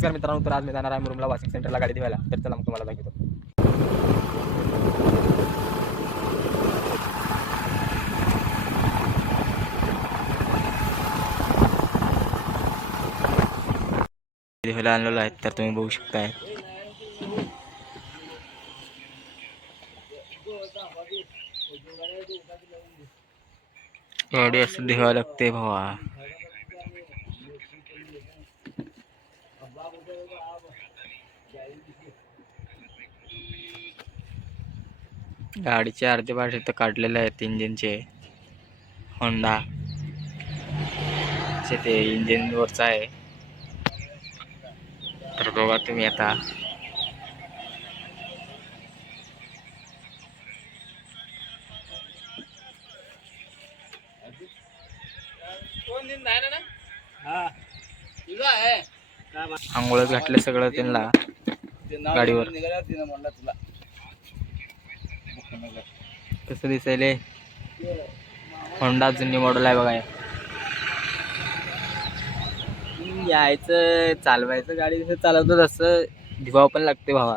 नमस्कार मित्रांनो, तर आज मी जाणार आहे मुरुमला वॉशिंग सेंटरला गाडी धुवायला. तर चला मग तुम्हाला दाखवतो. धुवायला आणलेलो आहे, तर तुम्ही बघू शकताय. गाडी असं धुवायला लागते भावा. गाडीचे अर्धे पार्ट इथं काढलेले आहेत इंजिनचे. होंडा ते इंजिन वरचा आहे. तर बघा तुम्ही आता. आंघोळच घातले सगळं त्यांना गाडीवर. कसं दिसायले होंडा जुनी मॉडेल आहे बघा. यायचं चालवायचं, गाडी कसं चालवतो तसं दिवाव पण लागते भावा.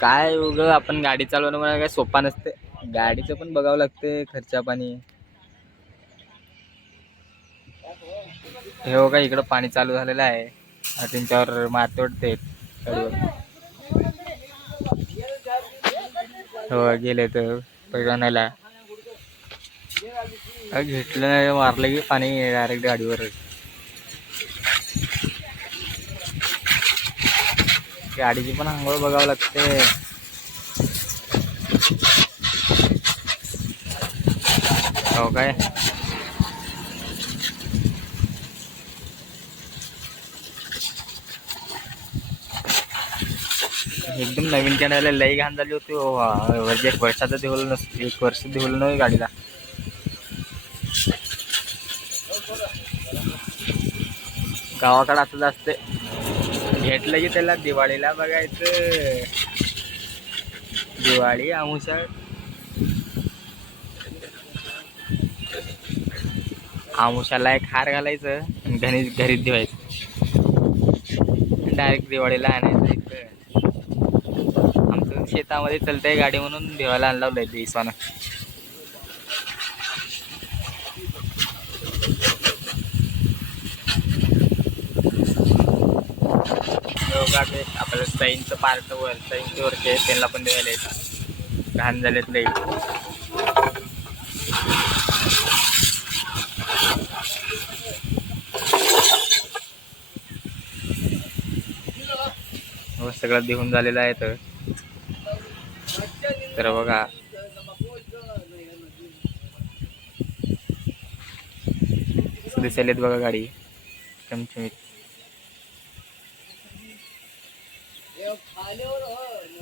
काय उगं आपण गाडी चालवणं मला काय सोपा नसते. गाडीचं पण बघावं लागते, खर्चा पाणी. हे बघा इकडं पाणी चालू झालेलं आहे. त्यांच्यावर मारते वाटते गाडीवर. हो गेले तर पैगाण्याला घेतलं, मारलं की पाणी डायरेक्ट गाडीवर. गाडीची पण आंघोळ बघावं लागते. हो काय एकदम नवीन कॅनला लई घाण झाली होती. एक वर्षाचं दिवलं नसतं, 1 वर्ष दिवलं नाही गाडीला. गावाकडे असंच असते, घेतलं की त्याला दिवाळीला बघायचं. दिवाळी आमुषा आमुषाला एक हार घालायचं आणि घरीच दिवायचं. डायरेक्ट दिवाळीला आणायचं. आमचं शेतामध्ये चलतंय गाडी म्हणून दिवाळीला आणलं दिसवानं. आपल्याला सैनचं पार्ट वर सैनचे वरचे त्यांना पण द्यायला येतं. घाण झालेत लई. सगळं देऊन झालेलं आहे. तर बघा दिसायलेत बघा गाडी चमचमीत.